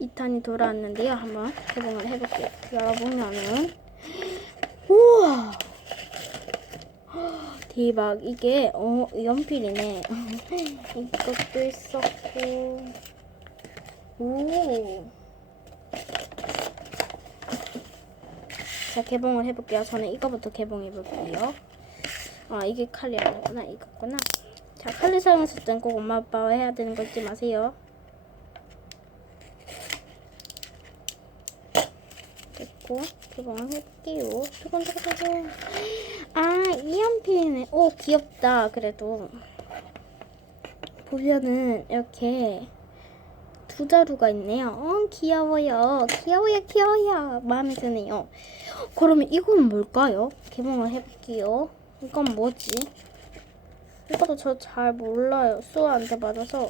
2탄이 돌아왔는데요. 한번 개봉을 해볼게요. 열어보면은 우와 대박 이게 어 연필이네. 이것도 있었고 오. 자 개봉을 해볼게요. 저는 이거부터 개봉해볼게요. 아 이게 칼이 아니구나 이거구나. 자 칼을 사용했을 땐꼭 엄마 아빠와 해야 되는 거 잊지 마세요. 됐고 개봉을 해볼게요. 두근두근두근. 아 이 연필이네. 오 귀엽다. 그래도 보면은 이렇게 두 자루가 있네요. 어, 귀여워요. 귀여워요, 귀여워요. 마음에 드네요. 그러면 이건 뭘까요? 개봉을 해볼게요. 이건 뭐지? 이것도 저 잘 몰라요. 수아한테 맞아서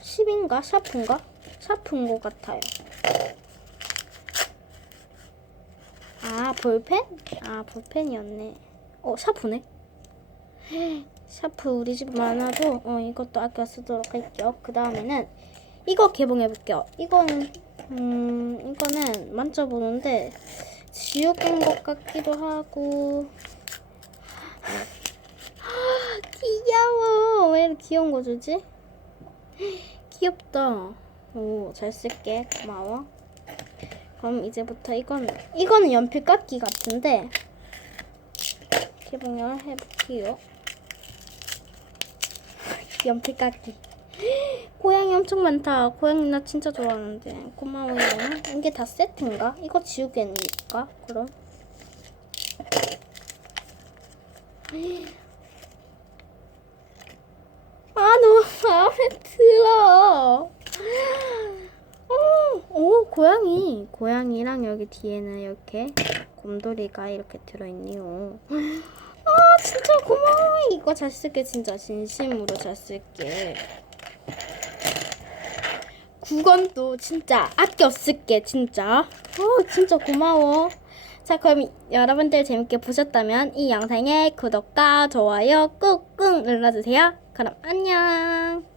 10인가? 샤프인가? 샤프인 것 같아요. 아, 볼펜? 아, 볼펜이었네. 어, 샤프네. 샤프 우리 집 많아도 어, 이것도 아껴 쓰도록 할게요. 그 다음에는 이거 개봉해 볼게요. 이건 음 이거는 만져보는데 지우개인 것 같기도 하고 귀여워. 왜 이렇게 귀여운 거 주지? 귀엽다. 오, 잘 쓸게. 고마워. 그럼 이제부터 이건 이거는 연필 깎기 같은데 개봉을 해볼게요. 연필 깎기. 고양이 엄청 많다. 고양이 나 진짜 좋아하는데. 고마워요. 이게 다 세트인가? 이거 지우개니까? 그럼. 아, 너무 마음에 들어. 어, 오, 고양이. 고양이랑 여기 뒤에는 이렇게 곰돌이가 이렇게 들어있네요. 아, 진짜 고마워. 이거 잘 쓸게. 진짜 진심으로 잘 쓸게. 국원도 진짜 아껴 쓸게. 진짜. 어, 진짜 고마워. 자, 그럼 여러분들 재밌게 보셨다면 이 영상에 구독과 좋아요 꾹꾹 눌러주세요. 그럼 안녕.